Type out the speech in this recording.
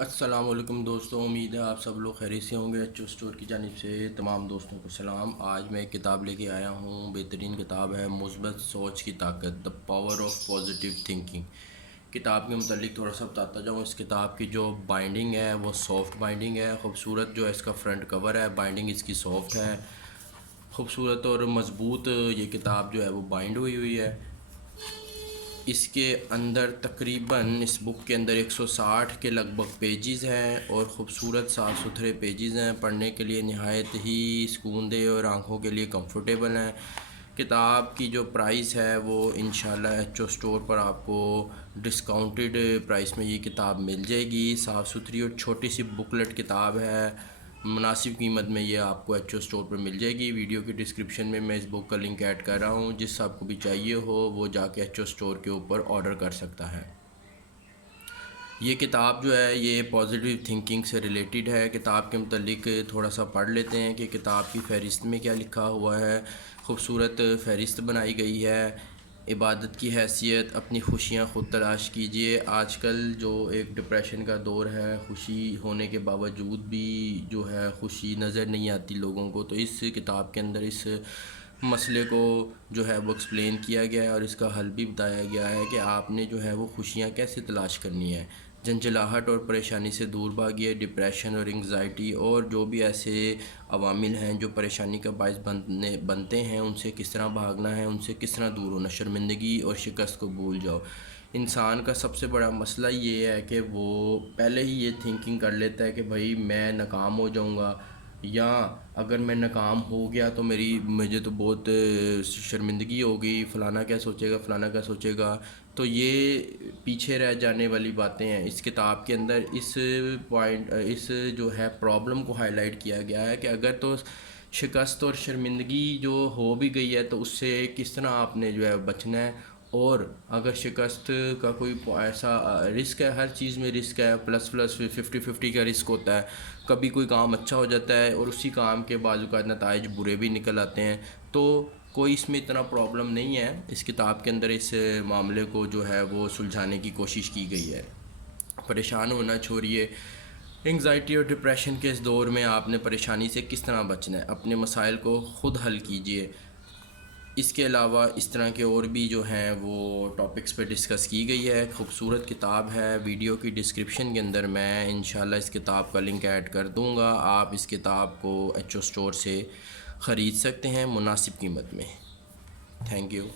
السلام علیکم دوستوں، امید ہے آپ سب لوگ خیریت سے ہوں گے۔ ایچ او اسٹور کی جانب سے تمام دوستوں کو سلام۔ آج میں ایک کتاب لے کے آیا ہوں، بہترین کتاب ہے مثبت سوچ کی طاقت، the power of positive thinking. کتاب کے متعلق تھوڑا سا بتاتا جاؤں۔ اس کتاب کی جو بائنڈنگ ہے وہ سافٹ بائنڈنگ ہے، خوبصورت جو ہے اس کا فرنٹ کور ہے، بائنڈنگ اس کی سافٹ ہے، خوبصورت اور مضبوط یہ کتاب جو ہے وہ بائنڈ ہوئی ہے۔ اس کے اندر تقریباً اس بک کے اندر 160 کے لگ بھگ پیجز ہیں اور خوبصورت صاف ستھرے پیجز ہیں، پڑھنے کے لیے نہایت ہی سکون دہ اور آنکھوں کے لیے کمفرٹیبل ہیں۔ کتاب کی جو پرائس ہے وہ انشاءاللہ ایچ او اسٹور پر آپ کو ڈسکاؤنٹڈ پرائس میں یہ کتاب مل جائے گی۔ صاف ستھری اور چھوٹی سی بکلیٹ کتاب ہے، مناسب قیمت میں یہ آپ کو ایچ او اسٹور پر مل جائے گی۔ ویڈیو کی ڈسکرپشن میں اس بک کا لنک ایڈ کر رہا ہوں، جس آپ کو بھی چاہیے ہو وہ جا کے ایچ او اسٹور کے اوپر آرڈر کر سکتا ہے۔ یہ کتاب جو ہے یہ پازیٹیو تھنکنگ سے ریلیٹڈ ہے۔ کتاب کے متعلق تھوڑا سا پڑھ لیتے ہیں کہ کتاب کی فہرست میں کیا لکھا ہوا ہے۔ خوبصورت فہرست بنائی گئی ہے۔ عبادت کی حیثیت، اپنی خوشیاں خود تلاش کیجیے۔ آج کل جو ایک ڈپریشن کا دور ہے، خوشی ہونے کے باوجود بھی جو ہے خوشی نظر نہیں آتی لوگوں کو، تو اس کتاب کے اندر اس مسئلے کو جو ہے وہ ایکسپلین کیا گیا ہے اور اس کا حل بھی بتایا گیا ہے کہ آپ نے جو ہے وہ خوشیاں کیسے تلاش کرنی ہے۔ جھنجھلاہٹ اور پریشانی سے دور بھاگیے۔ ڈپریشن اور انگزائٹی اور جو بھی ایسے عوامل ہیں جو پریشانی کا باعث بنتے ہیں، ان سے کس طرح بھاگنا ہے، ان سے کس طرح دور ہونا۔ شرمندگی اور شکست کو بھول جاؤ۔ انسان کا سب سے بڑا مسئلہ یہ ہے کہ وہ پہلے ہی یہ تھنکنگ کر لیتا ہے کہ بھائی میں ناکام ہو جاؤں گا، یا اگر میں ناکام ہو گیا تو مجھے تو بہت شرمندگی ہوگی، فلانا کیا سوچے گا، فلانا کیا سوچے گا۔ تو یہ پیچھے رہ جانے والی باتیں ہیں۔ اس کتاب کے اندر اس جو ہے پرابلم کو ہائی لائٹ کیا گیا ہے کہ اگر تو شکست اور شرمندگی جو ہو بھی گئی ہے تو اس سے کس طرح آپ نے جو ہے بچنا ہے، اور اگر شکست کا کوئی ایسا رسک ہے، ہر چیز میں رسک ہے، پلس 50-50 کا رسک ہوتا ہے۔ کبھی کوئی کام اچھا ہو جاتا ہے اور اسی کام کے بعض اوقات نتائج برے بھی نکل آتے ہیں، تو کوئی اس میں اتنا پرابلم نہیں ہے۔ اس کتاب کے اندر اس معاملے کو جو ہے وہ سلجھانے کی کوشش کی گئی ہے۔ پریشان ہونا چھوڑیے۔ انگزائٹی اور ڈپریشن کے اس دور میں آپ نے پریشانی سے کس طرح بچنا ہے، اپنے مسائل کو خود حل کیجیے۔ اس کے علاوہ اس طرح کے اور بھی جو ہیں وہ ٹاپکس پہ ڈسکس کی گئی ہے۔ خوبصورت کتاب ہے۔ ویڈیو کی ڈسکرپشن کے اندر میں انشاءاللہ اس کتاب کا لنک ایڈ کر دوں گا۔ آپ اس کتاب کو ایچ او اسٹور سے خرید سکتے ہیں مناسب قیمت میں۔ Thank you.